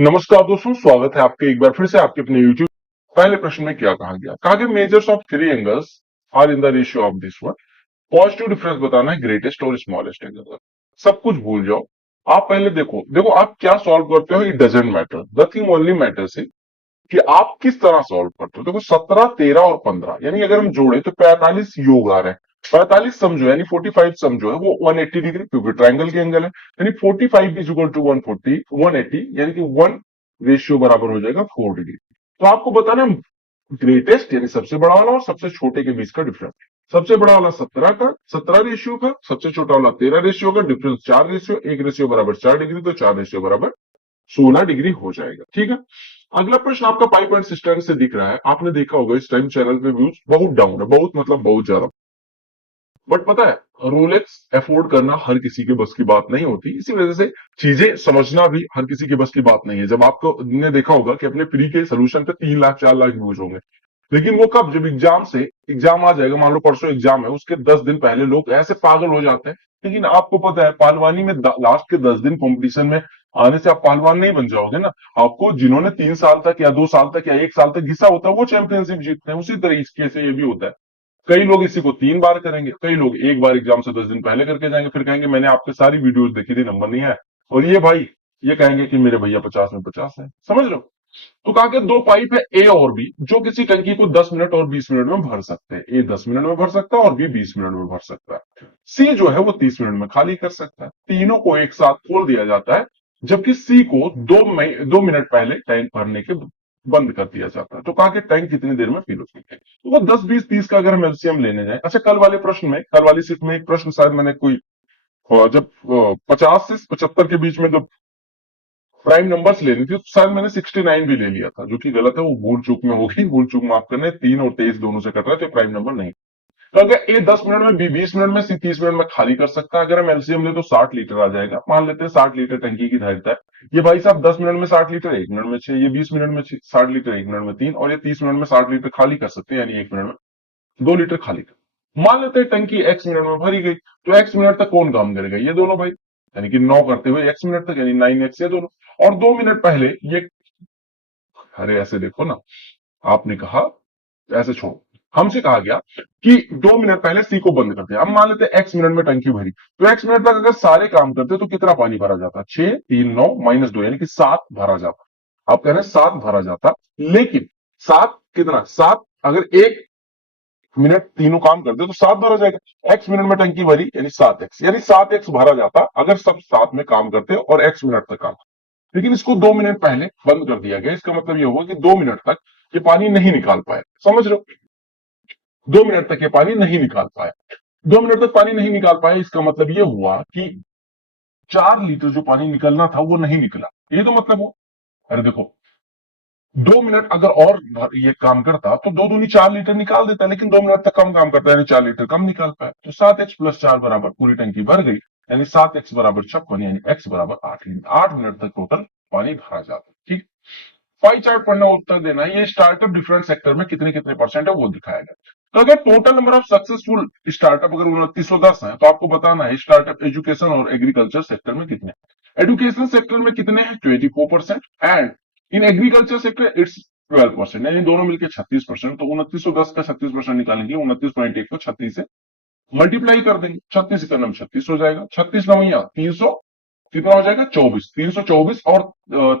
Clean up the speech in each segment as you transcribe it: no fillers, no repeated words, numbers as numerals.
नमस्कार दोस्तों, स्वागत है आपके एक बार फिर से आपके अपने YouTube। पहले प्रश्न में क्या कहा गया measures of three angles are in the ratio of this one. Positive difference बताना है ग्रेटेस्ट और स्मॉलेस्ट एंगल। सब कुछ भूल जाओ। आप पहले देखो देखो आप क्या सॉल्व करते हो, it doesn't matter. The thing only matters है कि आप किस तरह सॉल्व करते हो। देखो 17, 13 और 15 यानी अगर हम जोड़े तो 45 योग आ रहे हैं। 45 समझो यानी 45 समझो है वो 180 डिग्री, क्योंकि ट्रायंगल के एंगल है। यानी 45 इज इक्वल टू 140 180 यानी कि 1 रेशियो बराबर हो जाएगा 4 डिग्री। तो आपको बताना ग्रेटेस्ट यानी सबसे बड़ा वाला और सबसे छोटे के बीच का डिफरेंस। सबसे बड़ा वाला 17 का 17 रेशियो का, सबसे छोटा वाला 13 रेशियो का, डिफरेंस 4 रेशियो, एक रेशियो बराबर 4 डिग्री, तो 4 रेशियो बराबर 16 डिग्री हो जाएगा। ठीक है। अगला प्रश्न आपका 5.6 से दिख रहा है। आपने देखा होगा इस टाइम चैनल पे व्यूज बहुत डाउन है, बहुत मतलब बहुत ज्यादा। बट पता है रोलेक्स अफोर्ड करना हर किसी के बस की बात नहीं होती, इसी वजह से चीजें समझना भी हर किसी के बस की बात नहीं है। जब आपको ने देखा होगा कि अपने प्री के सोल्यूशन पे 3 लाख 4 लाख व्यूज होंगे, लेकिन वो कब, जब एग्जाम आ जाएगा, मान लो परसों एग्जाम है, उसके 10 दिन पहले लोग ऐसे पागल हो जाते हैं। लेकिन आपको पता है पहलवानी में लास्ट के 10 दिन कंपटीशन में आने से आप पहलवान नहीं बन जाओगे ना। आपको जिन्होंने 3 साल तक या 2 साल तक या 1 साल तक घिसा होता है वो चैंपियनशिप जीतते हैं। उसी तरीके से ये भी होता है। कई लोग इसी को 3 बार करेंगे, कई लोग एक बार एग्जाम से 10 दिन पहले करके जाएंगे, फिर कहेंगे मैंने आपके सारी वीडियोस देखी थी, नंबर नहीं आया। और ये भाई ये कहेंगे कि मेरे भैया 50 में 50 है। समझ लो। तो कहा कि दो पाइप है ए और बी, जो किसी टंकी को 10 मिनट और 20 मिनट में भर सकते हैं। ए 10 मिनट में भर सकता है और बी 20 मिनट में भर सकता है। सी जो है वो 30 मिनट में खाली कर सकता है। तीनों को एक साथ खोल दिया जाता है, जबकि सी को 2 मिनट पहले टैंक भरने के बंद कर दिया जाता है। तो कहा कि टैंक कितनी देर में फिल हो सकता है। तो वो 10, 20, 30 का अगर हम एलसीएम लेने जाए। अच्छा, कल वाले प्रश्न में, कल वाली शिफ्ट में एक प्रश्न शायद मैंने कोई जब 50 से 75 के बीच में जब प्राइम नंबर्स लेनी थी तो शायद मैंने 69 भी ले लिया था, जो कि गलत है। वो भूल चूक में होगी, भूल चूक माफ करने। 3 और 23 दोनों से कट रहा है, तो प्राइम नंबर नहीं। तो अगर ए 10 मिनट में, बी 20 मिनट में, सी 30 मिनट में खाली कर सकता है। अगर हम एलसीएम ले तो 60 लीटर आ जाएगा। मान लेते हैं 60 लीटर टंकी की धारिता है। ये भाई साहब 10 मिनट में 60 लीटर, 1 मिनट में 6, ये 20 मिनट में 60 लीटर, 1 मिनट में 3, और ये 30 मिनट में 60 लीटर खाली कर सकते हैं, यानी 1 मिनट में 2 लीटर खाली कर। मान लेते हैं टंकी एक्स मिनट में भरी गई, तो एक्स मिनट तक कौन काम करेगा? ये दोनों भाई, यानी कि 9 करते हुए एक्स मिनट तक, यानी 9x ये दोनों। और 2 मिनट पहले ये, अरे ऐसे देखो ना, आपने कहा ऐसे छोड़ो। हमसे कहा गया कि 2 मिनट पहले सी को बंद कर दिया। अब मान लेते हैं एक्स मिनट में टंकी भरी, तो एक्स मिनट तक अगर सारे काम करते तो कितना पानी भरा जाता? 6, 3, 9 -2 यानी कि 7 भरा जाता। आप कह रहे हैं 7 भरा जाता, लेकिन 7 कितना? 7 अगर 1 मिनट तीनों काम करते तो 7 भरा जाएगा। एक्स मिनट में टंकी भरी यानी 7x, यानी 7x भरा जाता अगर सब साथ में काम करते और एक्स मिनट तक काम। लेकिन इसको 2 मिनट पहले बंद कर दिया गया। इसका मतलब यह हुआ कि 2 मिनट तक ये पानी नहीं निकाल पाए। समझ रहे हो? 2 मिनट तक ये पानी नहीं निकाल पाए। 2 मिनट तक पानी नहीं निकाल पाए, इसका मतलब यह हुआ कि 4 लीटर जो पानी निकलना था वो नहीं निकला। ये तो मतलब हुआ। अरे देखो, 2 मिनट अगर और ये काम करता तो 2 दूनी 4 लीटर निकाल देता, लेकिन 2 मिनट तक कम काम करता है, यानी 4 लीटर कम निकाल पाया। तो 7x+4 बराबर पूरी टंकी भर गई, यानी 7x बराबर 56, यानी x बराबर 8 8 मिनट तक टोटल पानी भरा जाता। ठीक। पाई चार्ट पढ़ना, उत्तर देना है। ये स्टार्टअप डिफरेंट सेक्टर में कितने कितने परसेंट है वो दिखाया गया। तो अगर total number of successful startup अगर 2910 है, तो आपको बताना है स्टार्टअप एजुकेशन और एग्रीकल्चर सेक्टर में कितने। एजुकेशन सेक्टर में कितने हैं? 24%। And in agriculture sector it's 12%, यानी दोनों मिलकर 36%। तो 2910 का 36% निकालने के लिए 29.1 को 36 से मल्टीप्लाई कर देंगे। 36 का नाम 36 हो जाएगा। 36 नवैया 300, कितना हो जाएगा? 24। 324 और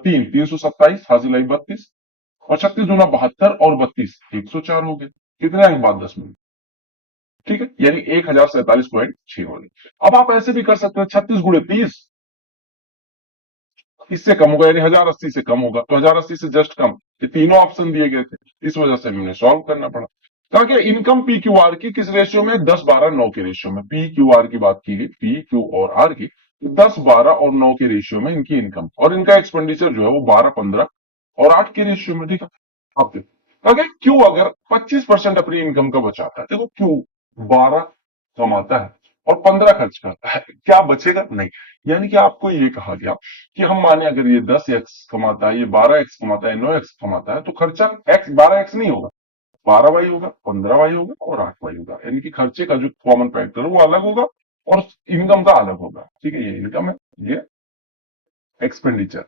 327, हाजिर लाई 32, और 36 दूना 72 और 32 104 हो गए। कितने अंक बाद 10 मिनट? ठीक है, यानी 1047.6 हो गए। अब आप ऐसे भी कर सकते हैं 36 × 30, इससे कम होगा, यानी 1080 से कम होगा। तो 1080 से जस्ट कम, ये तीनों ऑप्शन दिए गए थे, इस वजह से हमने सॉल्व करना पड़ा। कहा कि इनकम पी क्यू आर की किस रेशियो में? 10, 12, 9 के रेशियो में। पी क्यू आर की बात की गई, पी क्यू और आर की 10, 12 और 9 के रेशियो में इनकी इनकम, और इनका एक्सपेंडिचर जो है वो 12, 15 और 8 के रेशियो में। ठीक है। अब देखो, अगर क्यू अगर 25% अपनी इनकम का बचाता है, देखो क्यू 12 कमाता है और 15 खर्च करता है, क्या बचेगा? नहीं। यानी कि आपको ये कहा गया कि हम माने अगर ये 10x कमाता है, ये 12x कमाता है, 9x कमाता है, तो खर्चा x 12x नहीं होगा, 12y होगा, 15y होगा और 8y होगा। यानी कि खर्चे का जो कॉमन फैक्टर है वो अलग होगा और इनकम का अलग होगा। ठीक है, ये इनकम है, ये एक्सपेंडिचर।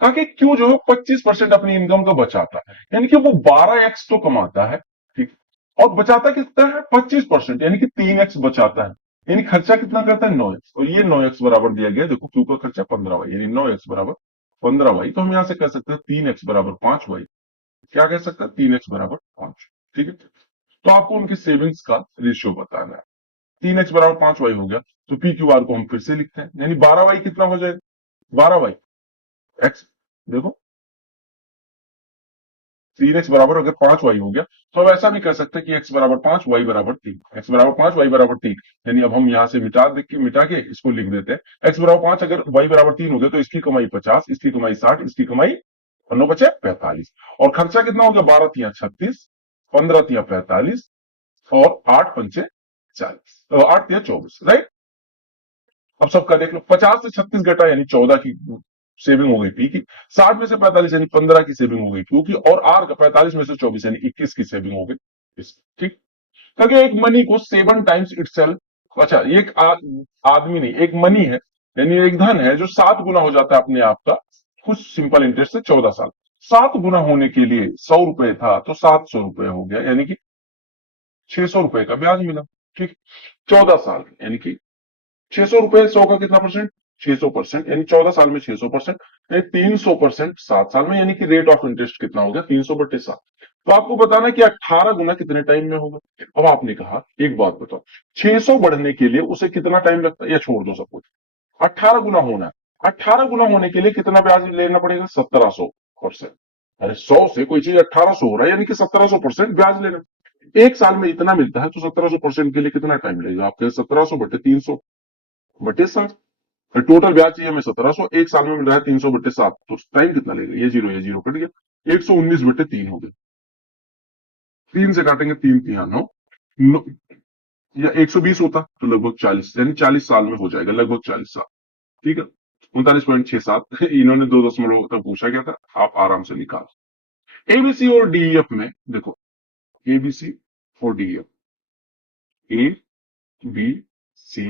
कहा कि क्यू जो है 25% अपनी इनकम का बचाता है, यानी कि वो 12x तो कमाता है, ठीक, और बचाता कितना है 25%, यानी कि 3x बचाता है, यानी खर्चा कितना करता है 9x, और ये 9x बराबर दिया गया, देखो क्यू का खर्चा 15y, यानी 9x बराबर 15y, तो हम यहां से कह सकते हैं 3x बराबर 5y, क्या कह सकते हैं 3x बराबर 5, ठीक है। तो आपको उनकी सेविंग्स का रेशियो बताना है, 3x बराबर 5y हो गया, तो पी क्यू आर को हम फिर से लिखते हैं, यानी 12y कितना हो जाएगा, 12y एक्स, देखो 3x बराबर अगर 5y हो गया, तो अब ऐसा भी कर सकते हैं कि x बराबर 5 y बराबर 3, x बराबर 5 y बराबर 3, यानी अब हम यहां से मिटा के इसको लिख देते हैं, x बराबर 5 अगर y बराबर 3 हो गया, तो इसकी कमाई 50, इसकी कमाई 60, इसकी कमाई 9 बचे 45, और खर्चा कितना हो गया 12 तिया 36, 15 तिया 45, और 8 पंचे 40, 8 तिया 24, राइट। अब सबका देख लो, 50 से 36 घटा यानी 14 की सेविंग हो गई पी की, 60 में से 45 यानी 15 की सेविंग हो गई क्यू की, और आर का 45 में से 24 यानी 21 की सेविंग हो गई इसकी, ठीक। क्योंकि एक मनी को 7 टाइम्स इटसेल्फ, अच्छा ये एक आदमी नहीं, एक मनी है, यानी एक धन है जो 7 गुना हो जाता है अपने आप का कुछ सिंपल इंटरेस्ट से 14 साल, 7 गुना होने के लिए 100 रुपए था तो 700 रुपए हो गया, यानी कि 600 रुपए का ब्याज मिला, ठीक, 14 साल यानी कि 600 रुपए, 100 का कितना परसेंट 600%, यानी 14 साल में 600%, यानी 300% 7 साल में, यानी कि रेट ऑफ इंटरेस्ट कितना हो गया 300/7। तो आपको बताना है कि 18 गुना कितने टाइम में होगा। अब आपने कहा एक बात बताओ, 600 बढ़ने के लिए उसे कितना टाइम लगता है, या छोड़ दो सब कुछ, 18 गुना होना है, 18 गुना होने के लिए कितना ब्याज लेना पड़ेगा 1700%। अरे 100 से कोई चीज 1800 हो रहा है, यानी कि 1700% ब्याज लेना, एक साल में इतना मिलता है, तो 1700% के लिए कितना टाइम लगेगा आपके, 1700/300/7, टोटल ब्याज चाहिए हमें 1700, एक साल में मिल रहा है 300/7, तो टाइम कितना लगेगा, ये जीरो कट गया, 119/3 हो गया, 3 से काटेंगे 3 तिया 9, या 120 होता तो लगभग 40, यानी 40 साल में हो जाएगा, लगभग 40 साल, ठीक है। 39.67 इन्होंने 2 दशमलव तक पूछा गया था, आप आराम से निकाल। एबीसी और डीईएफ में देखो, एबीसी और DEF, A B C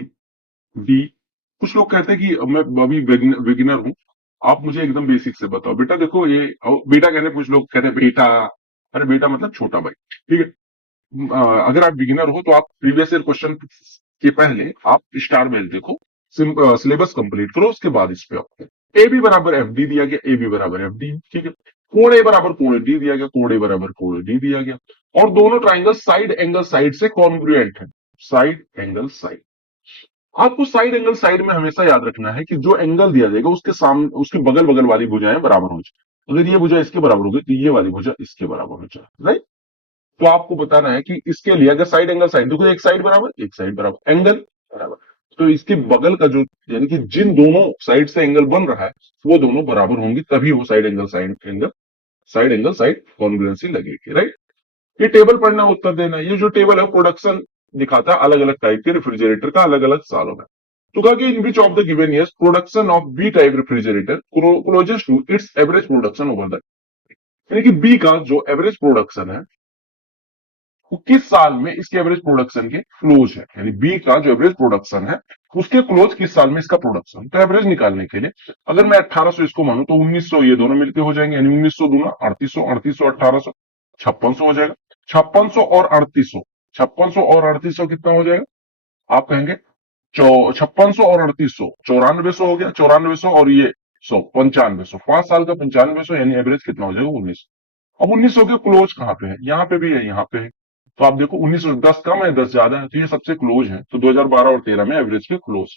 D, कुछ लोग कहते हैं कि मैं अभी बिगिनर हूं, आप मुझे एकदम बेसिक से बताओ बेटा, देखो ये बेटा कहने, कुछ लोग कहते हैं बेटा, अरे बेटा मतलब छोटा भाई, ठीक है। अगर आप बिगिनर हो तो आप प्रीवियस ईयर क्वेश्चन के पहले आप स्टार मेल देखो, सिलेबस कंप्लीट करो, उसके बाद इस पे आओ। ए बी बराबर एफ डी दिया गया, ए बी बराबर एफ डी, ठीक है। कोण ए बराबर कोण डी दिया गया, कोण ए बराबर कोण डी दिया गया, और दोनों ट्राइंगल साइड एंगल साइड से कॉन्ग्रुएंट है, साइड एंगल साइड। आपको साइड एंगल साइड में हमेशा याद रखना है कि जो एंगल दिया जाएगा उसके सामने, उसके बगल बगल वाली भुजाएं बराबर हो जाए, अगर ये भुजा इसके बराबर होगी तो ये वाली भुजा इसके बराबर हो जाए, राइट। तो आपको बताना है कि इसके लिए अगर साइड एंगल साइड देखो, एक साइड बराबर एक साइड बराबर, एंगल बराबर, तो इसके बगल का जो, यानी कि जिन दोनों साइड से एंगल बन रहा है वो दोनों बराबर होंगी, तभी वो साइड एंगल साइड कॉन्ग्रुएंसी लगेगी, राइट। ये टेबल पढ़ना, उत्तर देना, ये जो टेबल है प्रोडक्शन दिखाता है अलग अलग टाइप के रेफ्रिजरेटर का अलग अलग सालों में। तो कहा कि in which of the given years production of B type refrigerator closest to its average production over the, यानी कि बी का जो एवरेज प्रोडक्शन है वो किस साल में इसके एवरेज प्रोडक्शन के क्लोज है, यानी बी का जो एवरेज प्रोडक्शन है उसके क्लोज किस साल में इसका प्रोडक्शन। तो एवरेज निकालने के लिए अगर मैं 1800 इसको मानूं तो 1900 ये दोनों मिलके हो जाएंगे, यानी 1900 दूना 3800, 3800 1800 5600 हो जाएगा, 5600 और 3800, 5600 और 3800 कितना हो जाएगा, आप कहेंगे 5600 और 3800 9400 हो गया, 9400 और ये 100 9500, 5 साल का 9500, यानी एवरेज कितना हो जाएगा 1900। अब 1900 के क्लोज कहां पे है, यहां पे भी है यहाँ पे है, तो आप देखो 1910 कम है 10 ज्यादा है, तो ये सबसे क्लोज है, तो 2012 और 13 में एवरेज के क्लोज।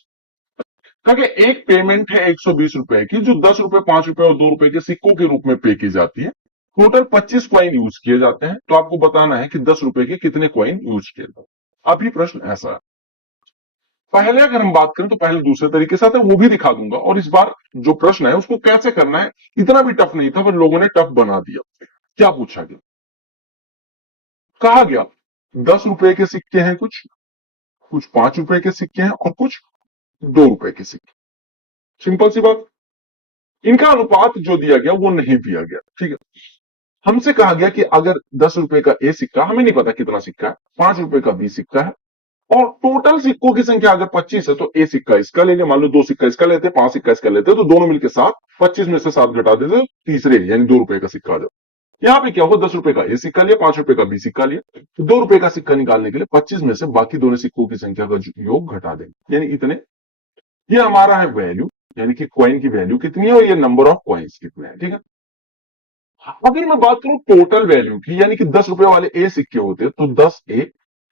क्योंकि एक पेमेंट है 120 रुपए की, जो 10 रुपए 5 रुपए और 2 रुपए के सिक्कों के रूप में पे की जाती है, टोटल 25 कॉइन यूज किए जाते हैं, तो आपको बताना है कि 10 रुपए के कितने कॉइन यूज किए जाते हैं। अभी प्रश्न ऐसा है, पहले अगर हम बात करें तो पहले दूसरे तरीके से आता है, वो भी दिखा दूंगा, और इस बार जो प्रश्न है उसको कैसे करना है इतना भी टफ नहीं था, पर लोगों ने टफ बना दिया। क्या पूछा गया, कहा गया 10 रुपए के सिक्के हैं, कुछ कुछ 5 रुपए के सिक्के हैं, और कुछ 2 रुपए के सिक्के, सिंपल सी बात। इनका अनुपात जो दिया गया वो नहीं दिया गया, ठीक है। हमसे कहा गया कि अगर 10 रुपए का ए सिक्का, हमें नहीं पता कितना सिक्का है, 5 रुपए का बी सिक्का है, और टोटल सिक्कों की संख्या अगर 25 है तो ए सिक्का इसका ले लिया, मान लो 2 सिक्का इसका लेते, 5 सिक्का इसका लेते, तो दोनों मिलकर 7, 25 में से 7 घटा देते तो तीसरे यानी 2 रुपए का सिक्का आ जाता। यहाँ पे क्या होगा, 10 रुपए का ए सिक्का लिया, 5 रुपए का बी सिक्का लिया, तो 2 रुपए का सिक्का निकालने के लिए 25 में से बाकी दोनों सिक्कों की संख्या का योग घटा देंगे, यानी इतने। ये हमारा है वैल्यू, यानी कि कॉइन की वैल्यू कितनी है और ये नंबर ऑफ कॉइन्स कितने हैं, ठीक है। अगर मैं बात करूं टोटल वैल्यू की, यानी कि 10 रुपए वाले ए सिक्के होते तो 10 ए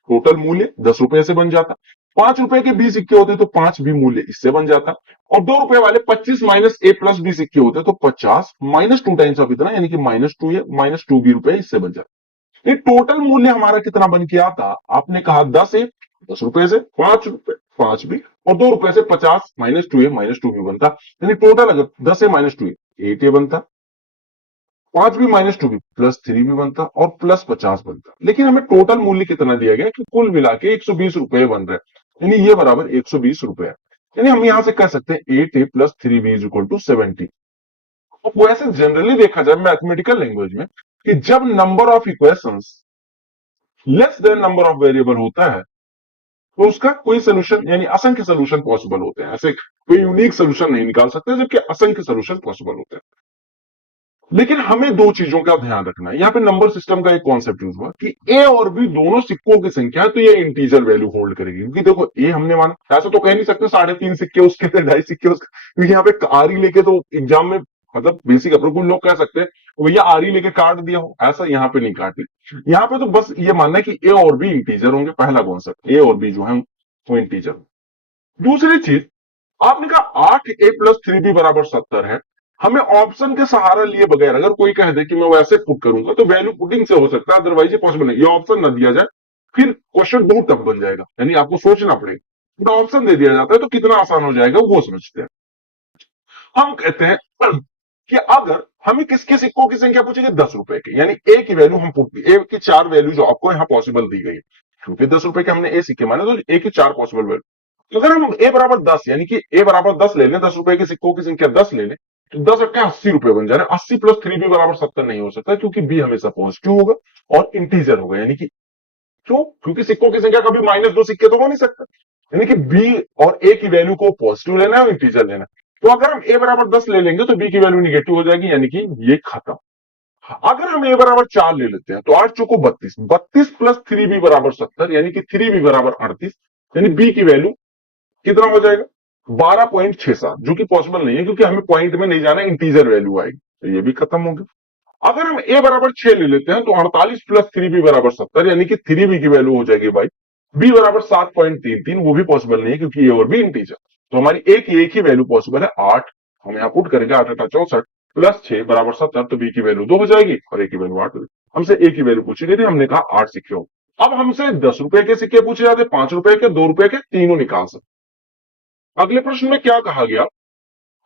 टोटल मूल्य 10 रुपए से बन जाता, 5 रुपए के बी सिक्के होते तो 5 बी मूल्य इससे बन जाता, और 2 रुपए वाले 25 माइनस ए प्लस बी सिक्के होते तो 50 माइनस 2 टाइम्स ऑफ इतना, यानी कि -2 या -2 बी रुपए इससे बन जाता। ये टोटल मूल्य हमारा कितना बन के आता, आपने कहा 10 ए 10 रुपए से, 5 रुपए 5 बी, और 2 रुपए से 50 -2 ए -2 बी बनता, यानी टोटल अगर 10 ए -2 ए 8 ए बनता, 5 भी -2 भी +3 भी बनता और +50 बनता। लेकिन हमें टोटल मूल्य कितना दिया गया कि कुल मिला के 120 रुपए बन रहे हैं, यानी ये बराबर 120 रुपए है। यानी हम यहां से कह सकते हैं 8a + 3b = 70। तो वैसे जनरली देखा जाए मैथमेटिकल लैंग्वेज में कि जब number of equations less than number of variable होता है तो उसका कोई सोल्यूशन यानी असंख्य सोल्यूशन पॉसिबल होते हैं, ऐसे कोई यूनिक सोल्यूशन नहीं निकाल सकते, जबकि असंख्य सोल्यूशन पॉसिबल होते हैं। लेकिन हमें दो चीजों का ध्यान रखना है। यहां पे नंबर सिस्टम का एक कॉन्सेप्ट यूज हुआ कि ए और बी दोनों सिक्कों की संख्या है तो ये इंटीजर वैल्यू होल्ड करेगी, क्योंकि देखो ए हमने माना, ऐसा तो कह नहीं सकते 3.5 सिक्के उसके थे 2.5 सिक्के उसके, क्योंकि यहाँ पे आरी लेके तो एग्जाम में मतलब बेसिक अप्रोच लोग कह सकते हैं भैया आरी लेके काट दिया हो, ऐसा यहाँ पे नहीं काटे। यहाँ पे तो बस ये मानना है कि ए और बी इंटीजर होंगे, पहला कॉन्सेप्ट, ए और बी जो है वो इंटीजर। दूसरी चीज, आपने कहा 8a + 3b = 70 है, हमें ऑप्शन के सहारा लिए बगैर अगर कोई कह दे कि मैं वैसे पुट करूंगा तो वैल्यू पुटिंग से हो सकता है, अदरवाइज ये पॉसिबल नहीं। ये ऑप्शन ना दिया जाए फिर क्वेश्चन बहुत टफ बन जाएगा, यानी आपको सोचना पड़ेगा। तो ऑप्शन दे दिया जाता है तो कितना आसान हो जाएगा वो समझते हैं। हम कहते हैं कि अगर हमें किसके सिक्कों की संख्या पूछेगी 10 रुपए की, यानी ए की वैल्यू हम पुट, ए की 4 वैल्यू जो आपको यहां पॉसिबल दी गई, क्योंकि 10 रुपए के हमने ए सिक्के माने तो ए की 4 पॉसिबल वैल्यू। तो अगर हम ए बराबर 10 यानी कि ए बराबर 10 ले लें, 10 रुपए के सिक्कों की संख्या 10 ले लें, तो 10 अट्ठे 80 रुपए बन जा रहे हैं। 80 + 3b = 70 नहीं हो सकता, क्योंकि बी हमेशा पॉजिटिव होगा और इंटीजर होगा, यानी कि क्यों, क्योंकि सिक्कों की संख्या कभी -2 सिक्के तो हो नहीं सकता, यानी कि बी और ए की वैल्यू को पॉजिटिव लेना है और इंटीजर लेना है। तो अगर हम ए बराबर 10 ले लेंगे तो बी की वैल्यू निगेटिव हो जाएगी, यानी कि ये खत्म। अगर हम ए बराबर 4 ले लेते हैं तो 8 चौको 32, 32 + 3b = 70, यानी कि 3b = 38, यानी बी की वैल्यू कितना हो जाएगा 12.67, जो कि पॉसिबल नहीं है क्योंकि हमें पॉइंट में नहीं जाना, इंटीजर वैल्यू आएगी, तो ये भी खत्म हो गया। अगर हम ए बराबर 6 ले लेते हैं तो 48 + 3b = 70, यानी कि 3b की वैल्यू हो जाएगी भाई बी = 7.33, वो भी पॉसिबल नहीं है क्योंकि ए और बी इंटीजर। तो हमारी ए की एक ही वैल्यू पॉसिबल है 8, हम यहां पुट करेंगे 8 × 8 = 64 +6 = 70, तो बी की वैल्यू 2 हो जाएगी और ए की वैल्यू 8 हो जाएगी। हमसे ए की वैल्यू पूछी गई थी, हमने कहा 8 सिक्के हो। अब हमसे 10 रुपए के सिक्के पूछे जाते, 5 रुपए के, 2 रुपए के, तीनों निकाल सकते। अगले प्रश्न में क्या कहा गया,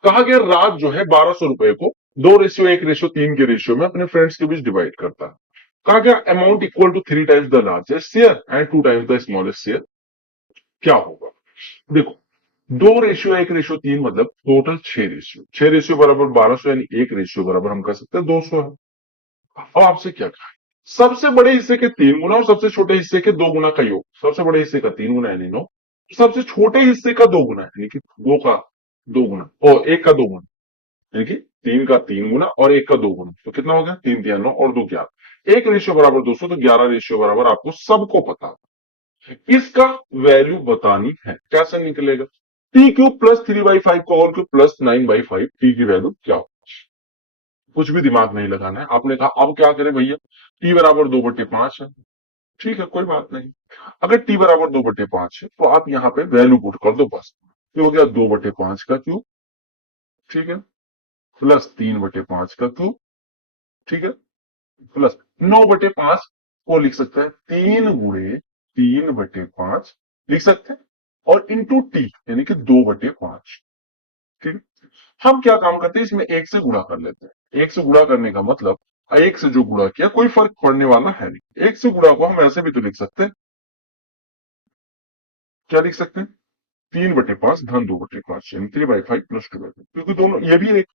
कहा गया राज जो है 1200 रुपए को 2:1:3 के रेशियो में अपने फ्रेंड्स के बीच डिवाइड करता है। कहा गया amount equal to 3 times the largest share and 2 times the smallest share, क्या होगा। देखो 2:1:3 मतलब टोटल 6 रेशियो, 6 रेशियो बराबर 1200, यानी 1 रेशियो बराबर हम कह सकते हैं 200 है। अब आपसे क्या कहा, सबसे बड़े हिस्से के 3 गुना और सबसे छोटे हिस्से के 2 गुना का योग, सबसे बड़े हिस्से का 3 गुना यानी 9, सबसे छोटे हिस्से का 2 गुना यानी कि 2 का 2 गुना और 1 का 2 गुना, यानी कि 3 का 3 गुना और 1 का 2 गुना, तो कितना हो गया 3 × 9 और 2 11, 1 रेशियो बराबर 200, तो 11 रेशियो बराबर आपको सबको पता, इसका वैल्यू बतानी है। कैसे निकलेगा, t³ + 3/5 का होल क्यूब प्लस 9/5, टी की वैल्यू क्या हो, कुछ भी दिमाग नहीं लगाना है। आपने कहा अब क्या करें भैया, t = 2/5 है, ठीक है कोई बात नहीं। अगर t = 2/5 है तो आप यहां पे वैल्यू पुट कर दो बस, ये हो गया 2/5 का क्यूब, ठीक है, प्लस 3/5 का क्यूब, ठीक है, प्लस 9/5 को लिख सकते हैं 3 × 3/5 लिख सकते हैं, और इंटू टी यानी कि 2/5, ठीक है। हम क्या काम करते हैं, इसमें 1 से गुणा कर लेते हैं। 1 से गुणा करने का मतलब 1 से जो गुणा किया कोई फर्क पड़ने वाला है नहीं। 1 से गुणा को हम ऐसे भी तो लिख सकते हैं, क्या लिख सकते हैं 3/5 धन 2/5 यानी 3/5 + 2/5, क्योंकि दोनों ये भी एक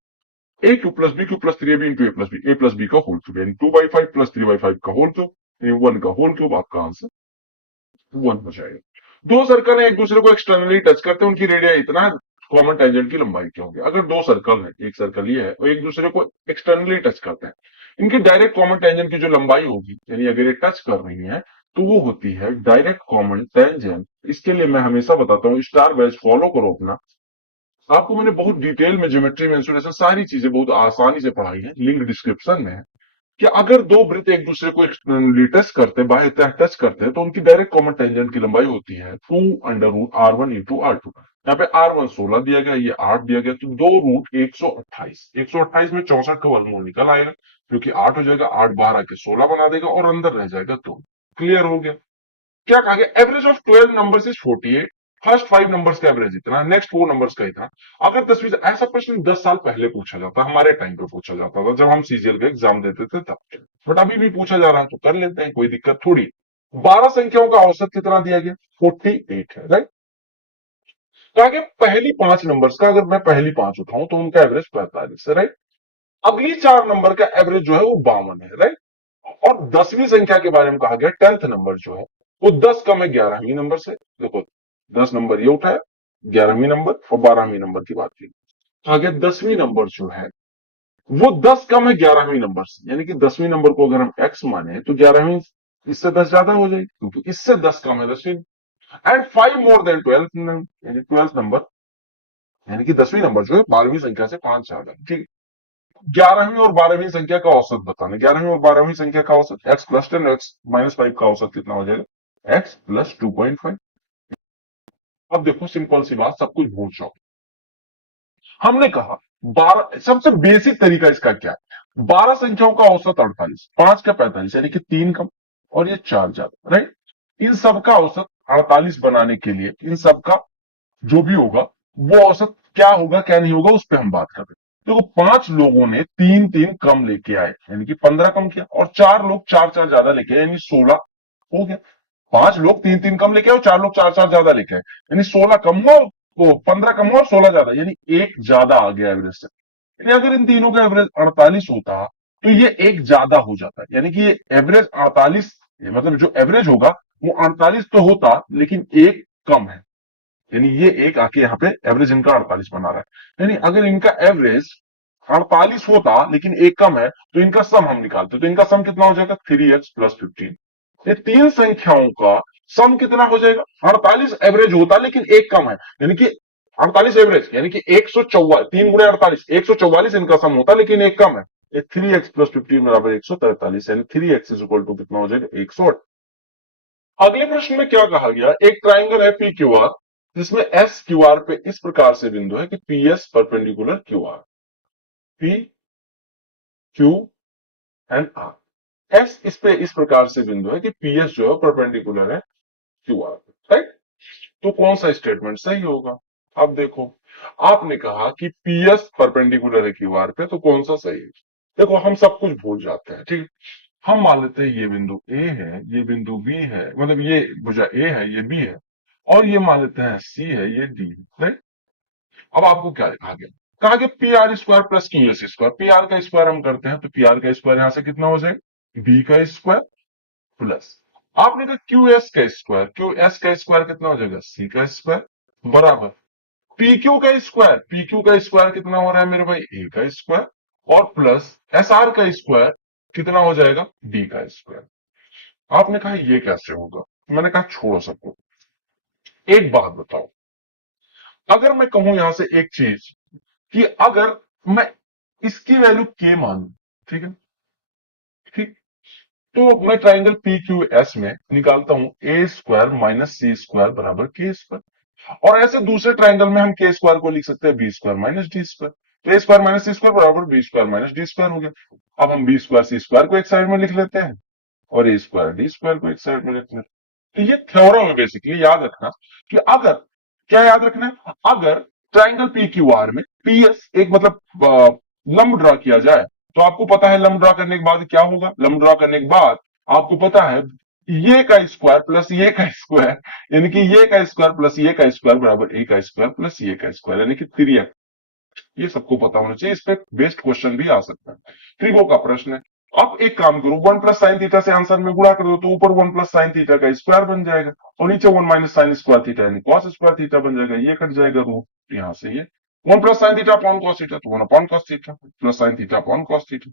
a³ + b³ + 3ab into a + b का होल क्यूब, यानी 2/5 + 3/5 का होल क्यूब, 1 का होल क्यूब, आपका आंसर 1 हो जाएगा। दो सर्कल है, एक दूसरे को एक्सटर्नली टच करते हैं, उनकी रेडिया इतना है, कॉमन टेंजेंट की लंबाई क्या होगी? अगर दो सर्कल है, एक सर्कल ये है और एक दूसरे को एक्सटर्नली टच करते हैं, इनकी डायरेक्ट कॉमन टेंजेंट की जो लंबाई होगी, यानी अगर ये टच कर रही है तो वो होती है डायरेक्ट कॉमन टेंजेंट। इसके लिए मैं हमेशा बताता हूँ, स्टार बैच फॉलो करो अपना। आपको मैंने बहुत डिटेल में ज्योमेट्री में इंसुलेशन सारी चीजें बहुत आसानी से पढ़ाई है, लिंक डिस्क्रिप्शन में है। कि अगर दो वृत्त एक दूसरे को टच करते हैं, बाह्य टच करते हैं, तो उनकी डायरेक्ट कॉमन टेंजेंट की लंबाई होती है 2√R1 इंटू R2। यहाँ पे R1 16 दिया गया, ये 8 दिया गया, तो 2√128, 128 में 64 का वर्गमूल निकल आएगा, जो कि 8 हो जाएगा, 8 बाहर आके 16 बना देगा और अंदर रह जाएगा 2। क्लियर हो गया? क्या कहा गया? Average of 12 numbers is 48। First 5 numbers का एवरेज इतना, नेक्स्ट 4 नंबर्स का इतना। अगर 10वीं ऐसा प्रश्न 10 साल पहले पूछा जाता, हमारे टाइम पे पूछा जाता था, जब हम सीजीएल का एग्जाम देते थे तब। बट अभी भी पूछा जा रहा है तो कर लेते हैं, कोई दिक्कत थोड़ी। 12 संख्याओं का औसत कितना दिया गया? 48 है, राइट। कहा गया पहली 5 नंबर्स का अगर मैं पहली 5 उठाऊं तो उनका एवरेज 45 है, राइट। अगली 4 नंबर का एवरेज जो है वो 52 है, राइट। और 10वीं संख्या के बारे में कहा गया 10th नंबर जो है वो 10 कम है 11वीं नंबर से। देखो 10 नंबर ये उठाया, 11वीं नंबर और 12वीं नंबर की बात की। कहा गया 10वीं नंबर जो है वो 10 कम है 11वीं नंबर से, यानी कि 10वीं नंबर को अगर हम एक्स माने तो 11वीं इससे 10 ज्यादा हो जाएगी, क्योंकि इससे 10 कम है 10वीं। एंड 5 मोर देन 12, यानी 12th नंबर, यानी कि 10वीं नंबर जो है 12वीं संख्या से 5 ज्यादा है, ठीक। 11वीं और 12वीं संख्या का औसत बताना। 11वीं और 12वीं संख्या का औसत एक्स प्लस 10 एक्स माइनस 5 का औसत कितना हो जाएगा? X plus 2.5। अब देखो सिंपल सी बात, सब कुछ भूल जाओ। हमने कहा 12, सबसे बेसिक तरीका इसका क्या है? 12 संख्याओं का औसत 48, 5 का 45, यानी कि 3 कम और ये 4 ज्यादा, राइट। इन सब का औसत 48 बनाने के लिए इन सब का जो भी होगा वो औसत क्या होगा क्या नहीं होगा उस पर हम बात कर रहे हैं। देखो 5 लोगों ने 3-3 कम लेके आए, यानी कि 15 कम किया, और 4 लोग 4-4 ज्यादा लेके आए, यानी 16 हो गया। 5 लोग 3-3 कम लेके आए और 4 लोग 4-4 ज्यादा लेके आए, यानी 16 कम हुआ, वो 15 कम हुआ और 16 ज्यादा, यानी एक ज्यादा आ गया एवरेज से। यानी अगर इन तीनों का एवरेज 48 होता तो ये एक ज्यादा हो जाता, यानी कि ये एवरेज 48, मतलब जो एवरेज होगा वो 48 तो होता लेकिन एक कम है, यानी ये एक आके यहाँ पे एवरेज इनका 48 बना रहा है। यानी अगर इनका एवरेज 48 होता लेकिन एक कम है तो इनका सम हम निकालते, तो इनका सम कितना हो जाएगा? 3x plus 15। ये तीन संख्याओं का सम कितना हो जाएगा? 48 एवरेज होता लेकिन एक कम है, यानी कि 48 एवरेज, यानी कि 144, 3 × 48 144 इनका सम होता लेकिन एक कम है। ये 3x प्लस 15 बराबर 143, यानी 3x इज इक्वल टू कितना हो जाएगा? 108। अगले प्रश्न में क्या कहा गया? एक ट्राइंगल है पी क्यू आर, जिसमें एस क्यू आर पे इस प्रकार से बिंदु है कि P S perpendicular Q R, P Q and R. S इस पे इस प्रकार से बिंदु है कि पी एस जो है परपेंडिकुलर है क्यू आर, राइट। तो कौन सा स्टेटमेंट सही होगा? अब देखो, आपने कहा कि पी एस परपेंडिकुलर है क्यू आर पे, तो कौन सा सही है? देखो हम सब कुछ भूल जाते हैं, ठीक। हम मान लेते हैं ये बिंदु ए है, ये बिंदु बी है, मतलब ये भुजा ए है, ये बी है, और ये मान लेते हैं सी है, ये डी है, राइट। अब आपको क्या कहा गया? कहा गया P R square plus Q S square. P R का स्क्वायर हम करते हैं तो पी आर का स्क्वायर यहां से कितना हो जाएगा? बी का स्क्वायर प्लस, आपने कहा क्यू एस का स्क्वायर, क्यू एस का स्क्वायर कितना हो जाएगा? सी का स्क्वायर बराबर पी क्यू का स्क्वायर, पी क्यू का स्क्वायर कितना हो रहा है मेरे भाई? ए का स्क्वायर, और प्लस एस आर का स्क्वायर कितना हो जाएगा? डी का स्क्वायर। आपने कहा ये कैसे होगा? मैंने कहा छोड़ो सबको, एक बात बताओ, अगर मैं कहूं यहां से एक चीज कि अगर मैं इसकी वैल्यू के मानू, ठीक है, ठीक, तो मैं ट्राइंगल पी क्यू एस में निकालता हूं ए स्क्वायर माइनस सी स्क्वायर बराबर के स्क्वायर, और ऐसे दूसरे ट्राइंगल में हम के स्क्वायर को लिख सकते हैं B square minus D square. तो A square minus C square बराबर B square minus D square हो गया। अब हम बी स्क्वायर सी स्क्वायर को एक साइड में लिख लेते हैं और ए स्क्वायर डी स्क्वायर को एक साइड में लिख लेते हैं। तो ये थ्योरम है, बेसिकली याद रखना कि अगर, क्या याद रखना है? अगर ट्राइंगल पी क्यू आर में पी एस एक मतलब लंब ड्रा किया जाए, तो आपको पता है लंब ड्रा करने के बाद क्या होगा? लंब ड्रा करने के बाद आपको पता है ये का स्क्वायर प्लस ये का स्क्वायर, यानी कि ये का स्क्वायर प्लस ये का स्क्वायर बराबर ए का स्क्वायर प्लस ये का स्क्वायर, यानी कि 3x। ये सबको पता होना चाहिए, इस पे बेस्ड क्वेश्चन भी आ सकता है। त्रिभुज का प्रश्न है। अब एक काम करो, 1 प्लस साइन थीटा से आंसर में गुणा कर दो, तो ऊपर 1 प्लस साइन थीटा का स्क्वायर बन जाएगा और नीचे 1 माइनस साइन स्क्वायर थीटा यानी कॉस स्क्वायर थीटा बन जाएगा। ये कट जाएगा रूट यहां से, ये 1 plus sine theta upon cos theta, तो 1 upon cos theta plus sine theta upon cos theta.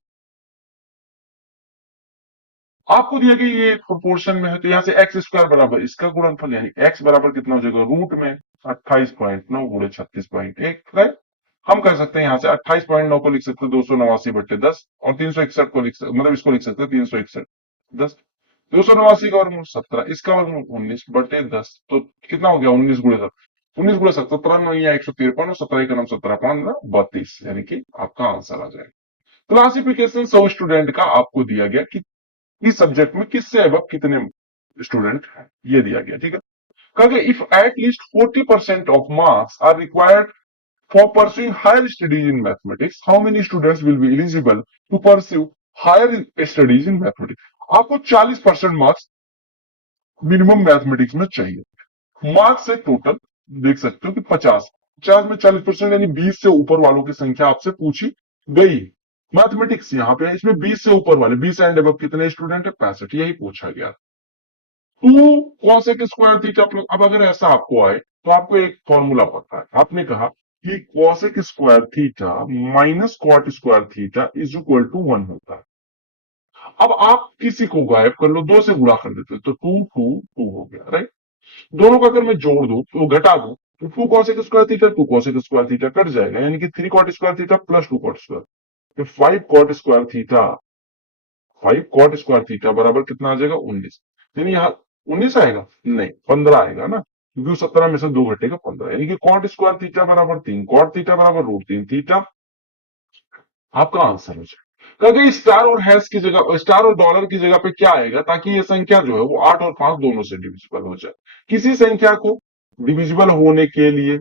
आपको दिया कि ये प्रोपोर्शन में है, तो यहां से एक्स स्क्वायर बराबर इसका गुणनफल यानी एक्स बराबर कितना हो जाएगा रूट में 28.9 गुणे 36.1, राइट। हम कर सकते हैं यहां से 28.9 को लिख सकते हैं 289/10 और 361 को लिख सकते, मतलब इसको लिख सकते हैं 361 10, 289 का वर्गमूल 17, इसका वर्गमूल 19/10, तो कितना हो गया 19 गुणे 7, 19 गुणे 7 17 या 153 और 17 का नाम 17/32 यानी कि आपका आंसर आ जाएगा। क्लासिफिकेशन सौ स्टूडेंट का आपको दिया गया कि इस सब्जेक्ट में किससे अब कितने स्टूडेंट हैं, ये दिया गया, ठीक है। कहा if at least 40% of marks are required for pursuing higher studies in mathematics, how many students will be eligible to pursue higher studies in mathematics. आपको 40% मार्क्स मिनिमम मैथमेटिक्स में चाहिए। मार्क्स से टोटल देख सकते हो कि 50 में 40% यानी 20 से ऊपर वालों की संख्या आपसे पूछी गई। मैथमेटिक्स यहां पे है, इसमें 20 से ऊपर वाले 20 एंड अबव कितने स्टूडेंट है 65, यही पूछा गया। 2 cosec स्क्वायर थीटा प्लस, अब अगर ऐसा आपको आए तो आपको एक फॉर्मूला पता है, आपने कहा कि cosec square theta minus cot square theta is equal to 1 होता है। अब आप किसी को गायब कर लो, 2 से गुणा कर देते तो 2 हो गया, राइट। दोनों का अगर मैं जोड़ दूं तो घटा दूं तो 2 cosec square theta 2 cosec square theta cut जाएगा, यानी कि 3 cot square theta plus 2 cot square, तो 5 cot square theta, 5 cot square theta बराबर कितना आ जाएगा 19, यानी यहाँ 19 आएगा नहीं 15 आएगा ना, क्योंकि 17 में से 2 घटेगा 15, यानी कि कॉट स्क्वायर थीटा बराबर 3 cot थीटा बराबर √3 थीटा आपका आंसर हो जाए। क्योंकि स्टार और हैश की जगह, स्टार और डॉलर की जगह पे क्या आएगा, ताकि ये संख्या जो है वो 8 और 5 दोनों से डिविजिबल हो जाए। किसी संख्या को डिविजिबल होने के लिए,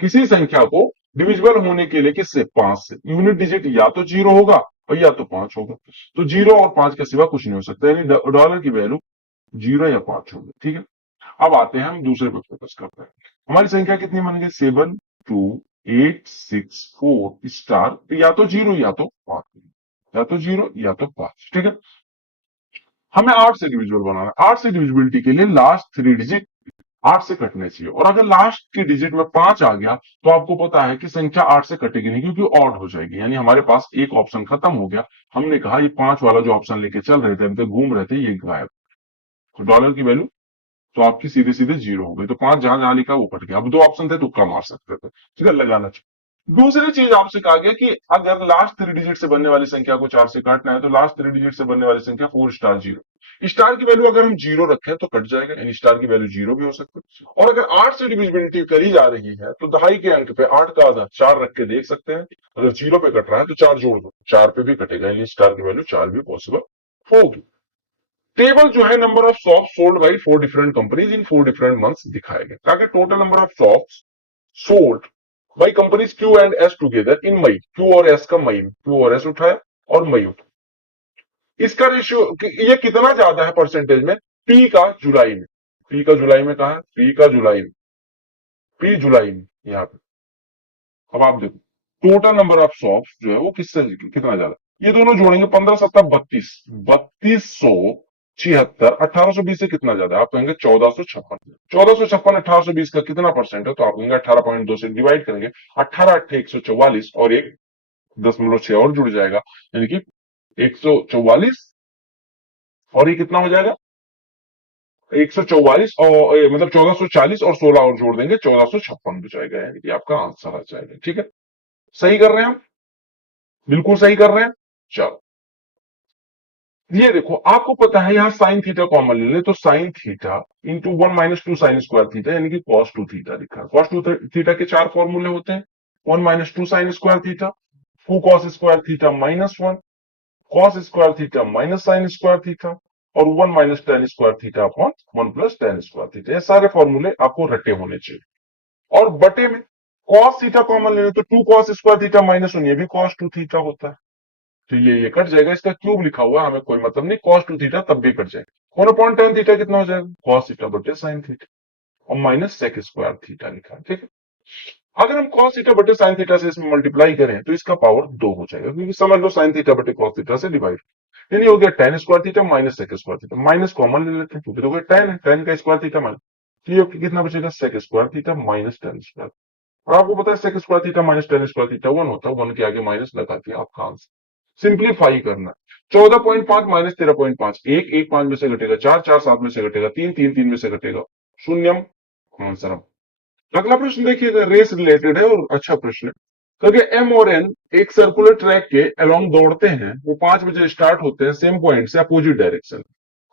किसी संख्या को डिविजिबल होने के लिए किससे 5 से, यूनिट डिजिट या तो 0 होगा और या तो 5 होगा, तो 0 और 5 के सिवा कुछ नहीं हो सकता, यानी डॉलर की वैल्यू 0 या 5 होगी, ठीक है। अब आते हैं हम दूसरे पे फोकस करते हैं। हमारी संख्या कितनी बन गई 72864 स्टार, तो या तो 0 या तो 5, या तो 0 या तो 5, ठीक है। हमें 8 से डिविजिबल बनाना है, 8 से डिविजिबिलिटी के लिए लास्ट 3 डिजिट 8 से कटने चाहिए, और अगर लास्ट की डिजिट में 5 आ गया तो आपको पता है कि संख्या 8 से कटेगी नहीं, क्योंकि ऑड हो जाएगी, यानी हमारे पास एक ऑप्शन खत्म हो गया। हमने कहा ये 5 वाला जो ऑप्शन लेके चल रहे थे, अभी तक घूम रहे थे, ये गायब। तो डॉलर की वैल्यू तो आपकी सीधे सीधे 0 हो गई, तो 5 जहां जहां लिखा वो कट गया। अब 2 ऑप्शन थे, तुक्का मार सकते थे, ठीक है, लगाना चाहिए। दूसरी चीज आपसे कहा गया कि अगर लास्ट 3 डिजिट से बनने वाली संख्या को 4 से काटना है, तो लास्ट 3 डिजिट से बनने वाली संख्या 4 स्टार 0, स्टार की वैल्यू अगर हम 0 रखें तो कट जाएगा, यानी स्टार की वैल्यू 0 भी हो सकती है। और अगर 8 से डिविजिबिलिटी करी जा रही है तो दहाई के अंक पे 8 का आधा 4 रख के देख सकते हैं, अगर 0 पे कट रहा है तो 4 जोड़ दो, 4 पे भी कटेगा, यानी स्टार की वैल्यू 4 भी पॉसिबल होगी। टेबल जो है number of soft sold by 4 different companies in 4 different months दिखाए गए, ताकि total number of soft sold by companies Q and S together in May, Q और एस का मई में, क्यू और एस उठाया और मई उठाया, इसका रेशियो ये कितना ज्यादा है परसेंटेज में, पी का जुलाई में, पी का जुलाई में कहा है, पी का जुलाई में, पी जुलाई में यहां पे। अब आप देखो टोटल नंबर ऑफ सॉफ्ट जो है वो किससे कितना ज्यादा, ये दोनों जोड़ेंगे 15 7 32, 3276, 1820 से कितना ज्यादा है, आप कहेंगे 1456, 1456 1820 का कितना परसेंट है, तो आप कहेंगे 18.2 से डिवाइड करेंगे, 18 8 144 और 1.6 और जुड़ जाएगा, यानी कि 144, और ये कितना हो जाएगा 144 और मतलब 1440 और 16 और जोड़ देंगे 1456 हो जाएगा, यानी कि आपका आंसर आ जाएगा, ठीक है। सही कर रहे हैं हम, बिल्कुल सही कर रहे हैं। चलो ये देखो, आपको पता है यहां साइन थीटा कॉमन ले ले, तो sine theta into 1 - 2 sine square theta, यानी कि कॉस 2 थीटा लिखा है। कॉस 2 थीटा के 4 फॉर्मूले होते हैं, 1 - 2 sine square theta, 2 cos square theta -1, cos square theta minus sine square theta, और 1 - tan square theta upon 1 + tan square theta. ये सारे फॉर्मूले आपको रटे होने चाहिए। और बटे में कॉस थीटा कॉमन ले ले, तो 2 कॉस स्क्वायर थीटा -1, ये भी कॉस 2 थीटा होता है, तो ये कट जाएगा, इसका क्यूब लिखा हुआ है, हमें कोई मतलब नहीं, कॉस 2 थीटा तब भी कट जाएगा। 1/tan थीटा कितना हो जाएगा, कॉस थीटा बटे साइन थीटा, और माइनस सेक स्क्वायर थीटा लिखा है, ठीक है। अगर हम cos थीटा बटे sin थीटा से इसमें मल्टीप्लाई करें तो इसका पावर 2 हो जाएगा, क्योंकि समझ लो sin थीटा बटे cos थीटा से डिवाइड, यानी हो गया tan square theta minus sec square theta, minus common ले लेते हैं क्योंकि तो हो गया tan है, tan का स्क्वायर थीटा माइनस, तो ये कितना बचेगा sec square theta minus tan square. और आपको पता है sec square theta minus tan square theta 1 होता है, 1 के आगे माइनस लगा दिया आपका आंसर। सिंप्लीफाई करना, 14.5 माइनस 13.5, 1 5 में से घटेगा 4, 4 7 में से घटेगा 3, 3 3 में से घटेगा शून्यम, आंसर। अगला प्रश्न देखिएगा, रेस रिलेटेड है और अच्छा प्रश्न है। क्योंकि एम और एन एक सर्कुलर ट्रैक के अलोंग दौड़ते हैं, वो 5 बजे स्टार्ट होते हैं सेम पॉइंट से अपोजिट डायरेक्शन।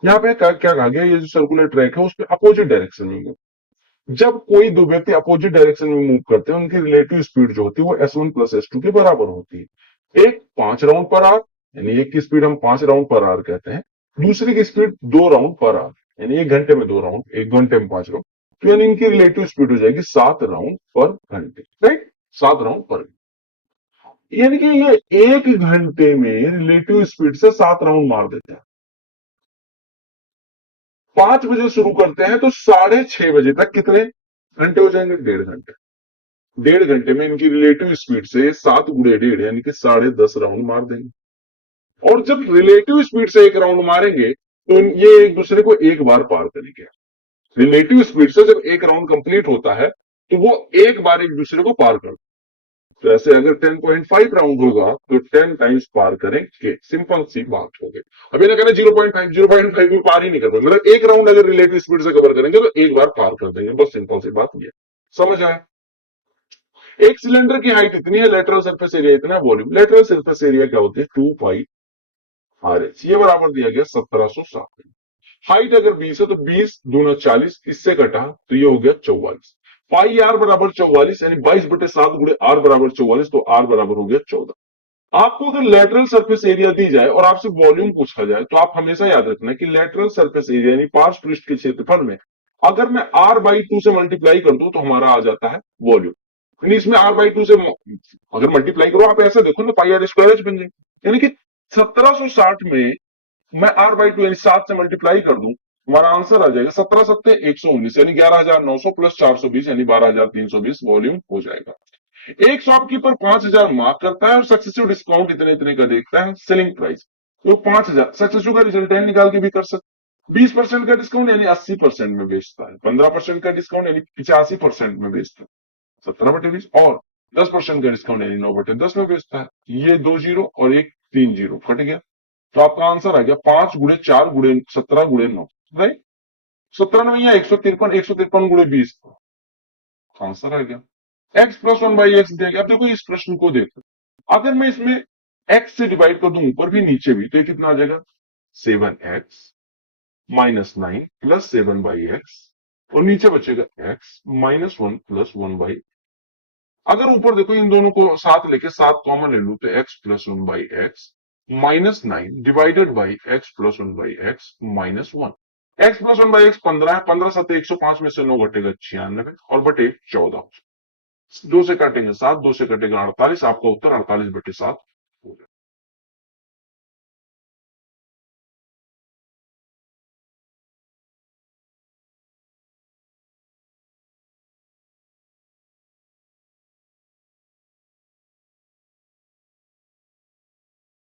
यहाँ पे क्या कहा गया, ये जो सर्कुलर ट्रैक है उसके अपोजिट डायरेक्शन में मूव। जब कोई दो व्यक्ति अपोजिट डायरेक्शन में मूव करते हैं, उनकी रिलेटिव स्पीड जो होती है वो S1 प्लस S2 के बराबर होती है। एक 5 राउंड पर आवर, यानी एक की स्पीड हम 5 राउंड पर आवर कहते हैं, दूसरी की स्पीड 2 राउंड पर आवर, यानी 1 घंटे में 2 राउंड, 1 घंटे में 5 राउंड, तो यानी इनकी रिलेटिव स्पीड हो जाएगी 7 राउंड पर घंटे, राइट, 7 राउंड पर घंटे। यानी कि ये 1 घंटे में रिलेटिव स्पीड से 7 राउंड मार देते हैं। 5 बजे शुरू करते हैं तो 6:30 बजे तक कितने घंटे हो जाएंगे, 1.5 घंटे। 1.5 घंटे में इनकी रिलेटिव स्पीड से 7 गुणे 1.5 यानी कि 10.5 राउंड मार देंगे। और जब रिलेटिव स्पीड से एक राउंड मारेंगे तो ये एक दूसरे को एक बार पार करेंगे। रिलेटिव स्पीड से जब एक राउंड कंप्लीट होता है तो वो एक बार एक दूसरे को पार कर, तो ऐसे अगर 10.5 राउंड होगा तो 10 टाइम्स पार करेंगे, सिंपल सी बात हो गई। अब ये ना कहना 0.5 भी पार ही नहीं कर पाएंगे, मतलब एक राउंड अगर रिलेटिव स्पीड से कवर करेंगे तो एक बार पार कर देंगे, बस सिंपल सी बात ये। समझ आए? एक सिलेंडर की हाइट इतनी है, लेटरल सरफेस एरिया इतना है, वॉल्यूम, लेटरल सरफेस एरिया क्या होती है 2 पाई RH, ये बराबर दिया गया 1760। हाइट अगर 20 है तो 20 दूना 40, इससे कटा तो ये हो गया 44। पाई आर बराबर 44, यानी 22/7 गुणे आर बराबर 44, तो आर बराबर हो गया 14। आपको अगर लेटरल सरफेस एरिया दी जाए और आपसे वॉल्यूम पूछा जाए तो आप हमेशा याद रखना कि लेटरल सरफेस एरिया यानी पार्श्व पृष्ठ के क्षेत्रफल में अगर मैं R/2 से मल्टीप्लाई कर दूं तो हमारा आ जाता है वॉल्यूम। यानी इसमें R/2 से अगर मल्टीप्लाई करो, आप ऐसा देखो ना, पाई आर स्क्वायर एच बन जाए, यानी कि 1760 में मैं R/2 यानी 7 से मल्टीप्लाई कर दूं, हमारा आंसर आ जाएगा 17 सत्ते 119, यानी 11,900 प्लस 420 यानी 12,320 वॉल्यूम हो जाएगा। एक शॉपकीपर 5,000 मार्क करता है और सक्सेसिव डिस्काउंट इतने इतने का देखता है, सेलिंग प्राइस तो 5,000, सक्सेसिव का रिजल्टेंट निकाल के भी कर सकते। 20% का डिस्काउंट यानी 80% में बेचता है, 15% का डिस्काउंट यानी 85% में बेचता है, 17/20, और 10% का डिस्काउंट यानी 9/10 में बेचता है। ये 2 जीरो और एक 3 जीरो कट गया, तो आपका आंसर आ गया 5 गुणे 4 गुणे 17 गुणे 9, राइट। 17 में या 153, 153 गुणे 20, आंसर आ गया। x प्लस 1/x दिया गया। अब देखो इस प्रश्न को देखो, अगर मैं इसमें x से डिवाइड कर दूं ऊपर भी नीचे भी, तो ये कितना आ जाएगा 7x माइनस 9 प्लस 7/x, और नीचे बचेगा x माइनस 1 प्लस 1/। अगर ऊपर देखो इन दोनों को साथ लेके 7 कॉमन ले लू तो x plus 1/x minus 9 divided by x plus 1/x minus 1। x plus 1/x 15 है, 15 7 105 में से 9 घटेगा 96 और बटे 14, 2 से काटेंगे 7, 2 से कटेगा 48, आपका उत्तर 48/7